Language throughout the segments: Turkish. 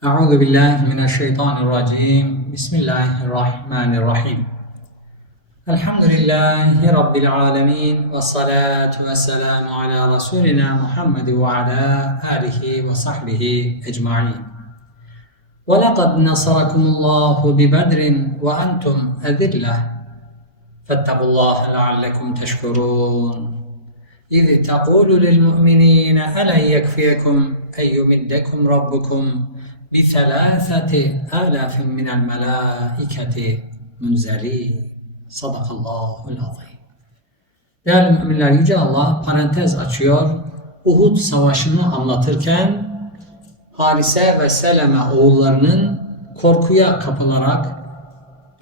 أعوذ بالله من الشيطان الرجيم. بسم الله الرحمن الرحيم. الحمد لله رب العالمين والصلاة والسلام على رسولنا محمد وعلى آله وصحبه أجمعين. ولقد نصركم الله ببدر وأنتم أذلة. فاتقوا الله لعلكم تشكرون. إذ تقول للمؤمنين ألن يكفيكم أن يمدكم ربكم؟ بثلاثة آلاف من الملائكة منزلين صدق الله العظيم Değerli müminler Yüce Allah parantez açıyor. Uhud Savaşı'nı anlatırken Harise ve Seleme oğullarının korkuya kapılarak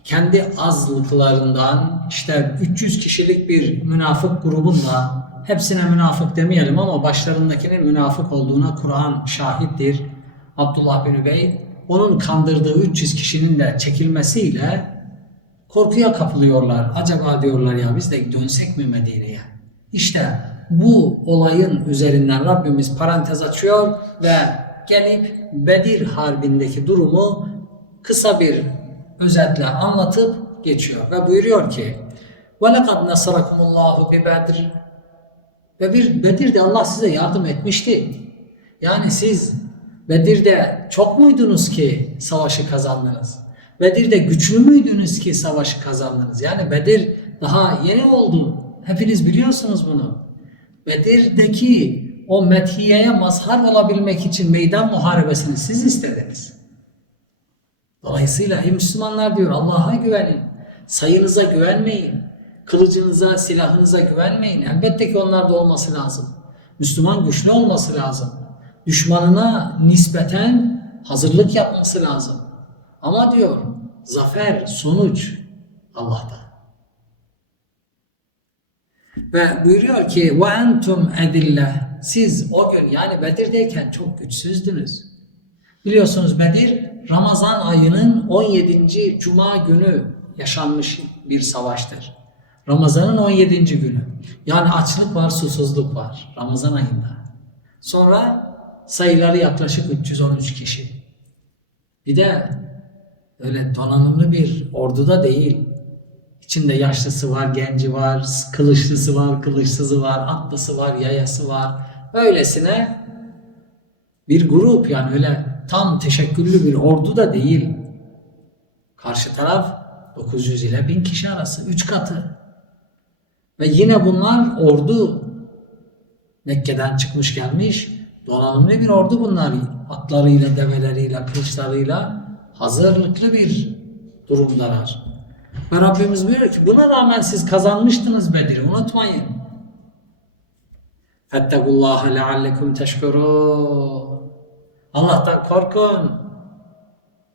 kendi azlıklarından işte 300 kişilik bir münafık grubunla hepsine münafık demeyelim ama başlarındakinin münafık olduğuna Kur'an şahittir. Abdullah bin Übey onun kandırdığı 300 kişinin de çekilmesiyle korkuya kapılıyorlar. Acaba diyorlar ya biz de dönsek mi Medine'ye? İşte bu olayın üzerinden Rabbimiz parantez açıyor ve gelip Bedir Harbi'ndeki durumu kısa bir özetle anlatıp geçiyor ve buyuruyor ki وَلَقَدْ نَصَرَكُمُ اللّٰهُ بِبَدْرٍ Ve bir Bedir'de Allah size yardım etmişti. Yani siz Bedir'de çok muydunuz ki savaşı kazandınız? Bedir'de güçlü müydünüz ki savaşı kazandınız? Yani Bedir daha yeni oldu. Hepiniz biliyorsunuz bunu. Bedir'deki o methiyeye mazhar olabilmek için meydan muharebesini siz istediniz. Dolayısıyla ey Müslümanlar diyor Allah'a güvenin. Sayınıza güvenmeyin. Kılıcınıza, silahınıza güvenmeyin. Elbette ki onlarda olması lazım. Müslüman güçlü olması lazım. Düşmanına nispeten hazırlık yapması lazım. Ama diyor zafer, sonuç Allah'ta. Ve buyuruyor ki entum edille siz o gün yani Bedir'deyken çok güçsüzdünüz. Biliyorsunuz Bedir Ramazan ayının 17. Cuma günü yaşanmış bir savaştır. Ramazanın 17. günü. Yani açlık var, susuzluk var Ramazan ayında. Sonra sayıları yaklaşık 313 kişi. Bir de öyle donanımlı bir orduda değil. İçinde yaşlısı var, genci var, kılıçlısı var, kılıçsızı var, atlısı var, yayası var. Öylesine bir grup yani öyle tam teşekküllü bir ordu da değil. Karşı taraf 900 ile 1000 kişi arası 3 katı. Ve yine bunlar ordu Mekke'den çıkmış gelmiş donanımlı bir ordu bunlar. Atlarıyla, develeriyle, kılıçlarıyla hazırlıklı bir durumdalar. Ve Rabbimiz buyuruyor ki buna rağmen siz kazanmıştınız Bedir'i unutmayın. Fettekullaha leallekum teşkurun. Allah'tan korkun.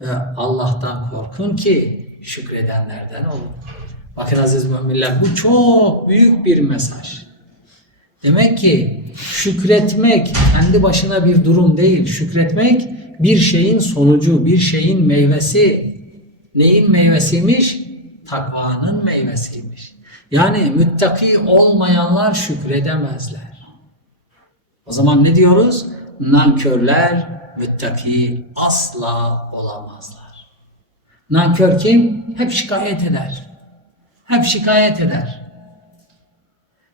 Ve Allah'tan korkun ki şükredenlerden olun. Bakın aziz müminler bu çok büyük bir mesaj. Demek ki şükretmek kendi başına bir durum değil. Şükretmek bir şeyin sonucu, bir şeyin meyvesi. Neyin meyvesiymiş? Takvanın meyvesiymiş. Yani müttaki olmayanlar şükredemezler. O zaman ne diyoruz? Nankörler müttaki asla olamazlar. Nankör kim? Hep şikayet eder. Hep şikayet eder.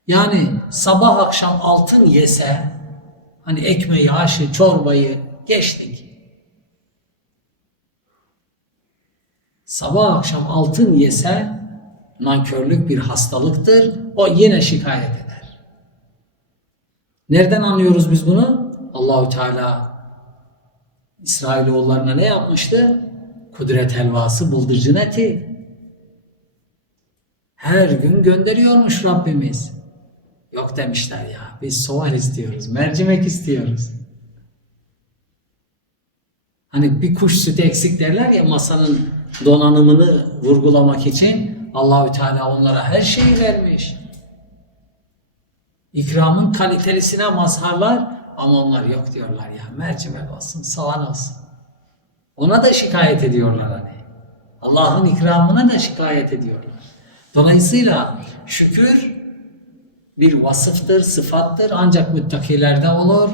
Yani sabah akşam altın yese, hani ekmeği, aşı, çorbayı geçtik. Sabah akşam altın yese nankörlük bir hastalıktır. O yine şikayet eder. Nereden anlıyoruz biz bunu? Allahü Teala İsrailoğullarına ne yapmıştı? Kudret helvası, bıldırcın eti. Her gün gönderiyormuş Rabbimiz. Yok demişler ya. Biz soğan istiyoruz. Mercimek istiyoruz. Hani bir kuş sütü eksik derler ya masanın donanımını vurgulamak için Allahü Teala onlara her şeyi vermiş. İkramın kalitelisine mazharlar ama onlar yok diyorlar ya. Mercimek olsun, soğan olsun. Ona da şikayet ediyorlar hani. Allah'ın ikramına da şikayet ediyorlar. Dolayısıyla şükür bir vasıftır, sıfattır ancak müttakilerde olur.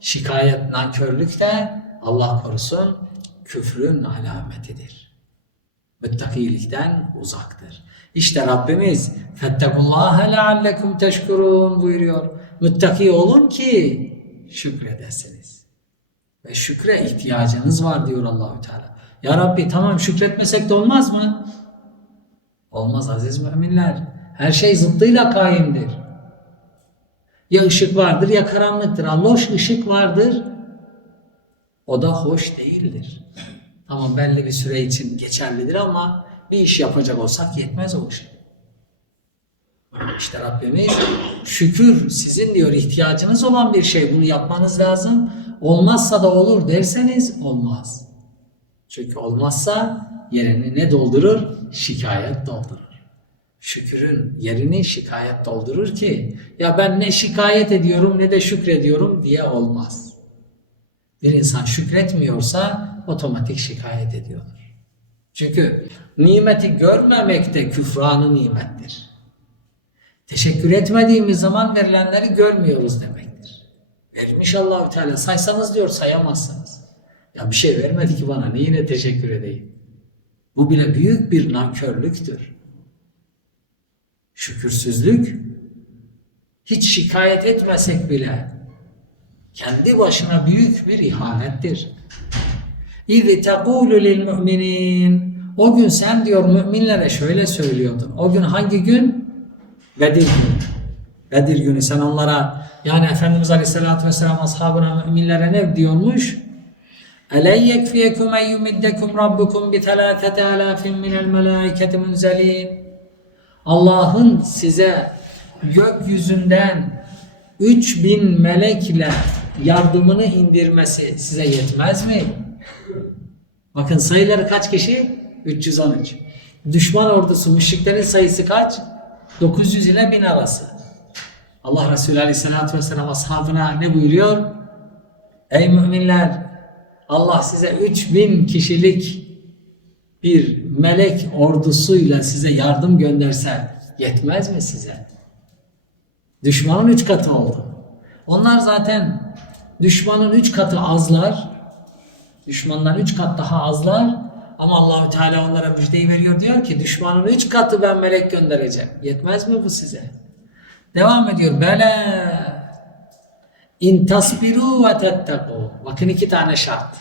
Şikayet, nankörlük de Allah korusun küfrün alametidir. Müttakilikten uzaktır. İşte Rabbimiz fettekullâhe leallekum teşkurun buyuruyor. Müttaki olun ki şükredesiniz. Ve şükre ihtiyacınız var diyor Allahü Teala. Ya Rabbi tamam şükretmesek de olmaz mı? Olmaz aziz müminler. Her şey zıttıyla kaimdir. Ya ışık vardır ya karanlıktır. Allah ışık vardır. O da hoş değildir. Tamam belli bir süre için geçerlidir ama bir iş yapacak olsak yetmez o ışık. İşte Rabbimiz şükür sizin diyor ihtiyacınız olan bir şey bunu yapmanız lazım. Olmazsa da olur derseniz olmaz. Çünkü olmazsa yerini ne doldurur? Şikayet doldurur. Şükürün yerini şikayet doldurur ki ya ben ne şikayet ediyorum ne de şükrediyorum diye olmaz. Bir insan şükretmiyorsa otomatik şikayet ediyordur. Çünkü nimeti görmemek de küfranı nimettir. Teşekkür etmediğimiz zaman verilenleri görmüyoruz demektir. Vermiş Allahü Teala saysanız diyor sayamazsınız. Ya bir şey vermedi ki bana neyine teşekkür edeyim? Bu bile büyük bir nankörlüktür Şükürsüzlük hiç şikayet etmesek bile kendi başına büyük bir ihanettir. İzi tekulu lil müminin o gün sen diyor müminlere şöyle söylüyordun. O gün hangi gün? Bedir günü. Bedir günü sen onlara yani Efendimiz Aleyhisselatü Vesselam ashabına müminlere ne diyormuş? أَلَنْ يَكْفِيَكُمْ اَنْ يُمِدَّكُمْ رَبُّكُمْ بِثَلَاثَةَ آلَافٍ مِنَ الْمَلَائِكَةِ مُنْزَلِينَ Allah'ın size gökyüzünden 3000 melekle yardımını indirmesi size yetmez mi? Bakın sayıları kaç kişi? 313. Düşman ordusu müşriklerin sayısı kaç? 900 ile 1000 arası. Allah Resulü Aleyhisselatü Vesselam ashabına ne buyuruyor? Ey müminler Allah size 3000 kişilik bir melek ordusuyla size yardım gönderse yetmez mi size? Düşmanın üç katı oldu. Onlar zaten düşmanın üç katı azlar. Düşmandan üç kat daha azlar. Ama Allahü Teala onlara müjdeyi veriyor diyor ki düşmanın üç katı ben melek göndereceğim. Yetmez mi bu size? Devam ediyor. Bela in tasbiru ve tetteku. Bakın iki tane şart.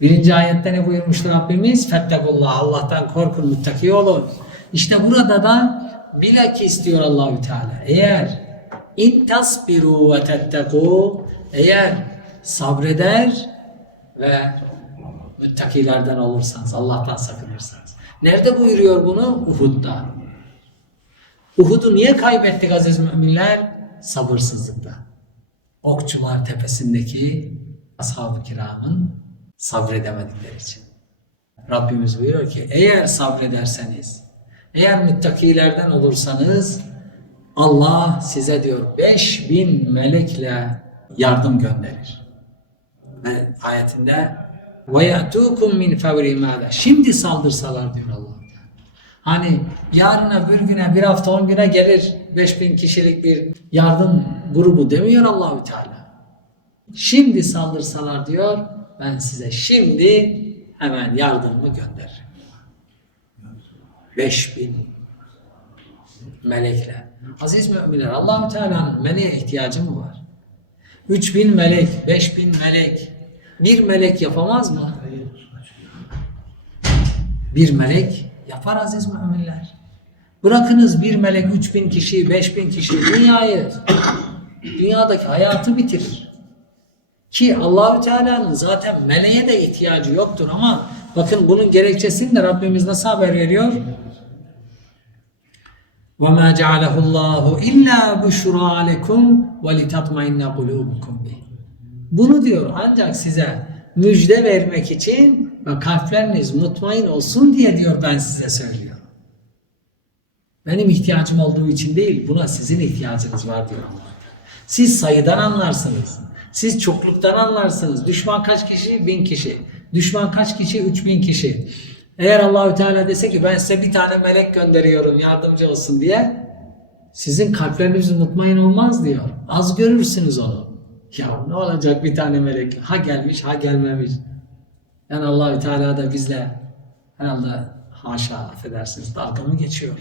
Birinci ayette ne buyurmuştur Rabbimiz? Fettekullah. Allah'tan korkun, muttaki olun. İşte burada da bilakis diyor Allahü Teala. Eğer in tasbiru ve tetteku eğer sabreder ve müttakilerden olursanız, Allah'tan sakınırsanız. Nerede buyuruyor bunu? Uhud'da. Uhud'u niye kaybettik aziz müminler? Sabırsızlıkta. Okçular tepesindeki ashab-ı kiramın sabredemedikleri için. Rabbimiz buyuruyor ki eğer sabrederseniz, eğer müttakilerden olursanız Allah size diyor 5000 melekle yardım gönderir. Ve ayetinde ya'tukum min fevri mâle. Şimdi saldırsalar diyor Allah. Hani yarına bir güne bir hafta on güne gelir 5000 kişilik bir yardım grubu demiyor Allahü Teala. Şimdi saldırsalar diyor ben size şimdi hemen yardımımı gönderirim. 5000 melekle. Aziz müminler Allahü Teala'nın meleğe ihtiyacı mı var? 3000 melek, 5000 melek bir melek yapamaz mı? Bir melek yapar aziz müminler. Bırakınız bir melek 3000 kişi, 5000 kişi dünyayı, dünyadaki hayatı bitirir. Ki Allahü Teala'nın zaten meleğe de ihtiyacı yoktur ama bakın bunun gerekçesini de Rabbimiz nasıl haber veriyor? وَمَا جَعَلَهُ اللّٰهُ اِلَّا بُشْرَى عَلَيْكُمْ وَلِتَطْمَئِنَّ قُلُوبُكُمْ بِهِ Bunu diyor ancak size müjde vermek için ve kalpleriniz mutmain olsun diye diyor ben size söylüyorum. Benim ihtiyacım olduğu için değil, buna sizin ihtiyacınız var diyor Allah. Siz sayıdan anlarsınız. Siz çokluktan anlarsınız. Düşman kaç kişi? Bin kişi. Düşman kaç kişi? Üç bin kişi. Eğer Allahü Teala dese ki ben size bir tane melek gönderiyorum yardımcı olsun diye sizin kalpleriniz mutmain olmaz diyor. Az görürsünüz onu. Ya ne olacak bir tane melek? Ha gelmiş ha gelmemiş. Yani Allahü Teala da bizle herhalde haşa affedersiniz dalga mı geçiyor?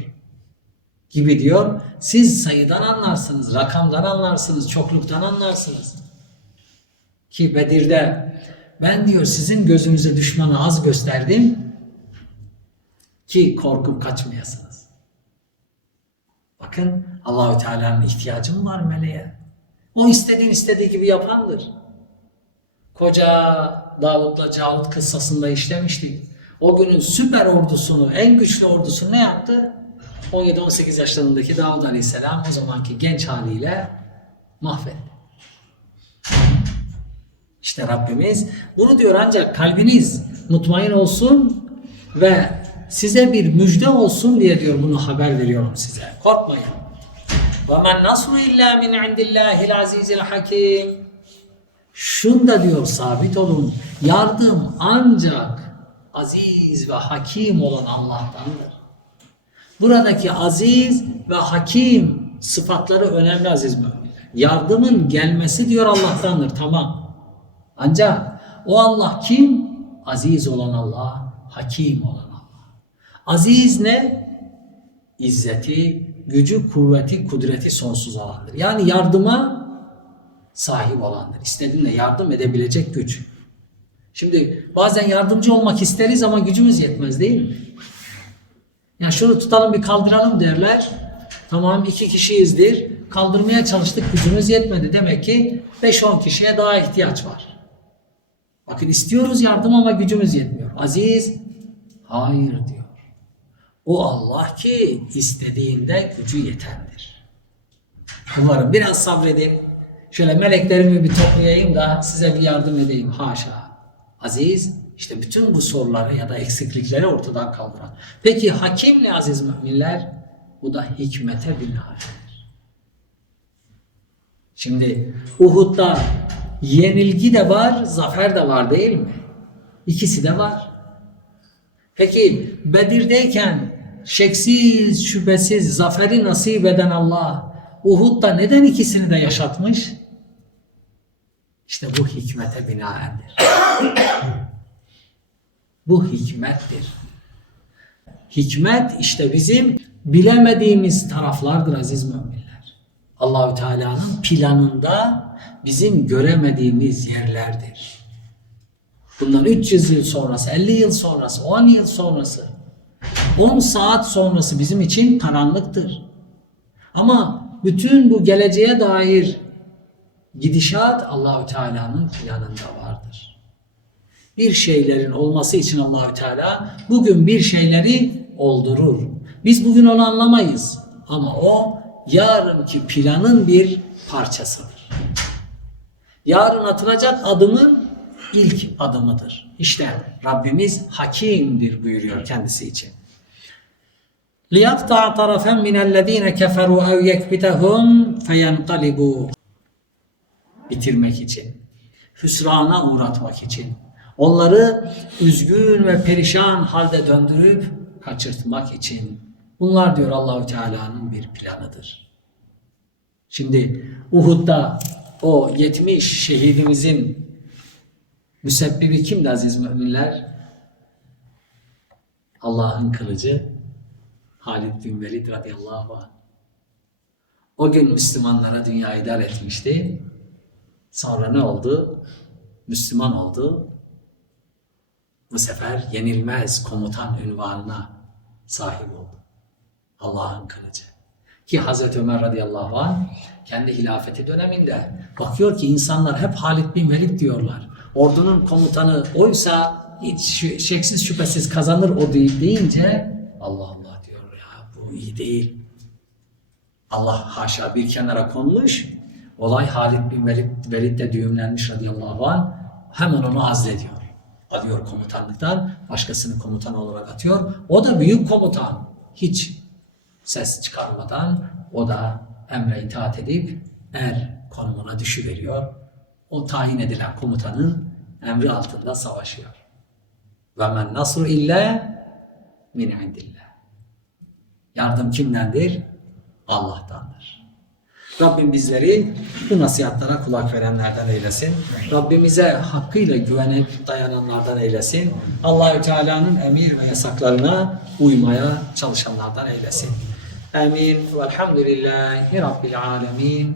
Gibi diyor. Siz sayıdan anlarsınız, rakamdan anlarsınız, çokluktan anlarsınız. Ki Bedir'de ben diyor sizin gözünüze düşmanı az gösterdim ki korkup kaçmayasınız. Bakın Allahü Teala'nın ihtiyacı mı var meleğe? O istediğin istediği gibi yapandır. Koca Davut'la Cavut kıssasında işlemiştik. O günün süper ordusunu, en güçlü ordusunu ne yaptı? 17-18 yaşlarındaki Davud Aleyhisselam o zamanki genç haliyle mahvetti. İşte Rabbimiz bunu diyor ancak kalbiniz mutmain olsun ve size bir müjde olsun diye diyor bunu haber veriyorum size. Korkmayın. وَمَنْ نَصْرُ اِلَّا مِنْ عِنْدِ اللّٰهِ الْعَز۪يزِ الْحَك۪يمِ Şunda diyor sabit olun. Yardım ancak aziz ve hakim olan Allah'tandır. Buradaki aziz ve hakim sıfatları önemli aziz müminler. Yardımın gelmesi diyor Allah'tandır tamam. Ancak o Allah kim? Aziz olan Allah, hakim olan Allah. Aziz ne? İzzeti, gücü, kuvveti, kudreti sonsuz olandır. Yani yardıma sahip olandır. İstediğinde yardım edebilecek güç. Şimdi bazen yardımcı olmak isteriz ama gücümüz yetmez değil mi? Ya şunu tutalım bir kaldıralım derler. Tamam iki kişiyizdir. Kaldırmaya çalıştık gücümüz yetmedi. Demek ki 5-10 kişiye daha ihtiyaç var. Bakın istiyoruz yardım ama gücümüz yetmiyor. Aziz hayır diyor. O Allah ki istediğinde gücü yetendir. Umarım biraz sabredin. Şöyle meleklerimi bir toplayayım da size bir yardım edeyim. Haşa. Aziz işte bütün bu soruları ya da eksiklikleri ortadan kaldıran. Peki hakim ne aziz müminler? Bu da hikmete binaendir. Şimdi Uhud'da yenilgi de var, zafer de var değil mi? İkisi de var. Peki Bedir'deyken şeksiz, şüphesiz zaferi nasip eden Allah Uhud'da neden ikisini de yaşatmış? İşte bu hikmete binaendir. bu hikmettir. Hikmet işte bizim bilemediğimiz taraflardır aziz müminler. Allahü Teala'nın planında bizim göremediğimiz yerlerdir. Bundan 300 yıl sonrası, 50 yıl sonrası, 10 yıl sonrası, 10 saat sonrası bizim için karanlıktır. Ama bütün bu geleceğe dair gidişat Allahü Teala'nın planında vardır. Bir şeylerin olması için Allahü Teala bugün bir şeyleri oldurur. Biz bugün onu anlamayız ama o yarınki planın bir parçasıdır Yarın atılacak adımın ilk adımıdır. İşte Rabbimiz hakimdir buyuruyor kendisi için. لِيَقْطَعْ طَرَفًا مِنَ الَّذ۪ينَ كَفَرُوا اَوْ يَكْبِتَهُمْ فَيَنْقَلِبُوا Bitirmek için, hüsrana uğratmak için, onları üzgün ve perişan halde döndürüp kaçırtmak için. Bunlar diyor Allahü Teala'nın bir planıdır. Şimdi Uhud'da o 70 şehidimizin müsebbibi kimdi aziz müminler? Allah'ın kılıcı Halid bin Velid radıyallahu anh. O gün Müslümanlara dünyayı dar etmişti. Sonra ne oldu? Müslüman oldu. Bu sefer yenilmez komutan ünvanına sahip oldu. Allah'ın kılıcı. Ki Hazreti Ömer radıyallahu anh kendi hilafeti döneminde bakıyor ki insanlar hep Halid bin Velid diyorlar. Ordunun komutanı oysa hiç şeksiz şüphesiz kazanır o değil deyince Allah Allah diyor ya bu iyi değil. Allah haşa bir kenara konmuş. Olay Halid bin Velid, Velid de düğümlenmiş radıyallahu anh. Hemen onu azlediyor. Alıyor komutanlıktan. Başkasını komutan olarak atıyor. O da büyük komutan. Hiç ses çıkarmadan o da emre itaat edip er konumuna düşüveriyor. O tayin edilen komutanın emri altında savaşıyor. Ve men nasru illa min indillah. Yardım kimdendir? Allah'tandır. Rabbim bizleri bu nasihatlara kulak verenlerden eylesin. Rabbimize hakkıyla güvenip dayananlardan eylesin. Allahü Teala'nın emir ve yasaklarına uymaya çalışanlardan eylesin. Amin. Velhamdülillahi Rabbil alemin.